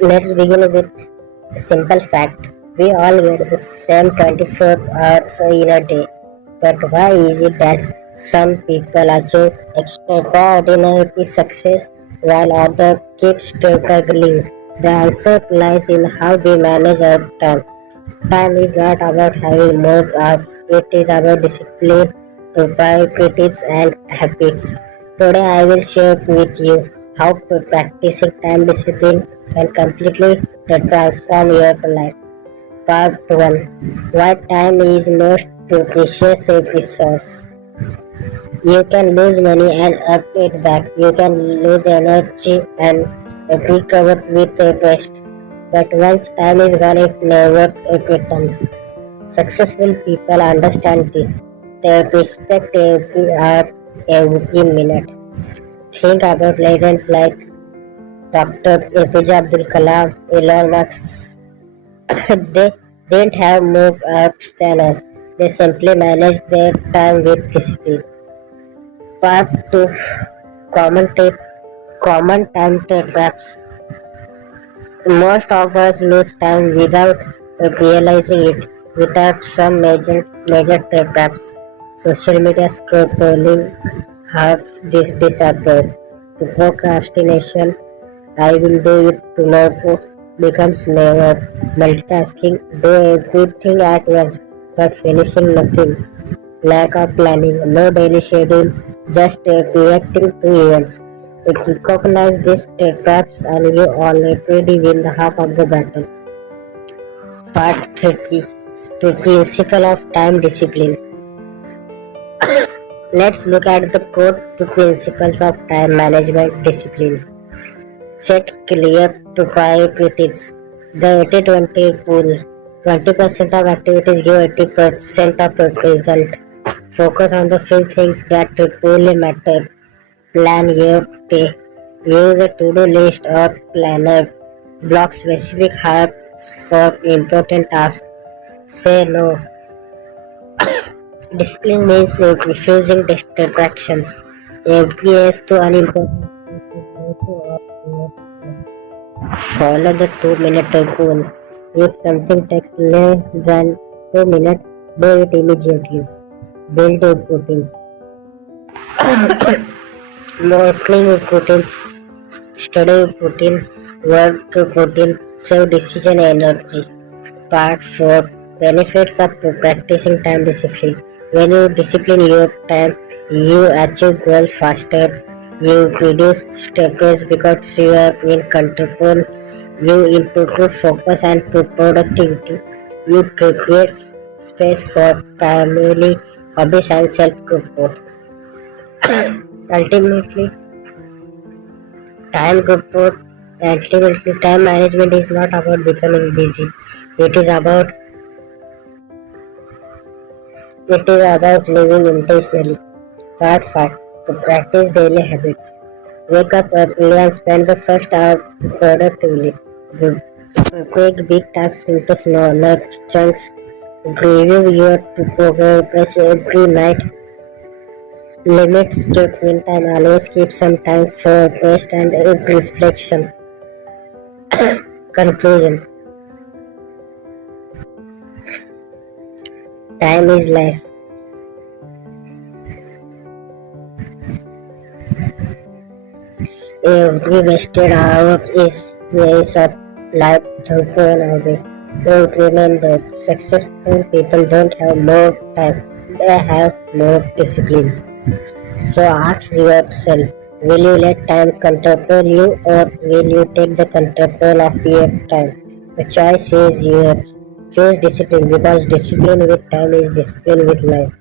Let's begin with a simple fact. We all get the same 24 hours in a day. But why is it that some people achieve extraordinary success while others keep struggling? The answer lies in how we manage our time. Time is not about having more hours, it is about discipline, priorities, and habits. Today, I will share with you how practicing time discipline can completely transform your life. Part 1. Why time is most precious resource. You can lose money and up it back. You can lose energy and recover with a rest. But once time is gone, it never returns. Successful people understand this. They respect every hour, every minute. Think about legends like Dr. APJ Abdul Kalam, Elon Musk. They didn't have more apps than us. They simply managed their time with discipline. Part 2. Common time traps. Most of us lose time without realizing it. Without some major traps. Social media scrolling helps this disappear. Procrastination, I will do it tomorrow, becomes never. Multitasking, do everything at once, but finishing nothing. Lack of planning, no daily schedule, just reacting to events. It recognizes these traps and you already win the half of the battle. Part 30. The principle of time discipline. Let's look at the core two principles of time management discipline. Set clear priorities. The 80-20 rule. 20% of activities give 80% of the result. Focus on the few things that truly matter. Plan your day. Use a to-do list or planner. Block specific hours for important tasks. Say no. Discipline means refusing distractions. Every yes to unimportant follow the 2-minute rule. If something takes less than 2 minutes, do it immediately. Build your routines. Morning routines, study routine, work routine, save decision energy. Part 4. Benefits of practicing time discipline. When you discipline your time, you achieve goals faster. You reduce stress because you are in control. You improve focus and productivity. You create space for family, hobbies, and self-growth. Ultimately, time growth. Ultimately, time management is not about becoming busy. It is about living intentionally. Part 5. To practice daily habits. Wake up early and spend the first hour productively. Break big tasks into smaller chunks. Review your progress every night. Limit screen time. Always keep some time for rest and reflection. Conclusion. Time is life. Every wasted hour is waste of life thrown away. Don't remember, successful people don't have more time, they have more discipline. So ask yourself, will you let time control you or will you take the control of your time? The choice is yours. Choose discipline because discipline with time is discipline with life.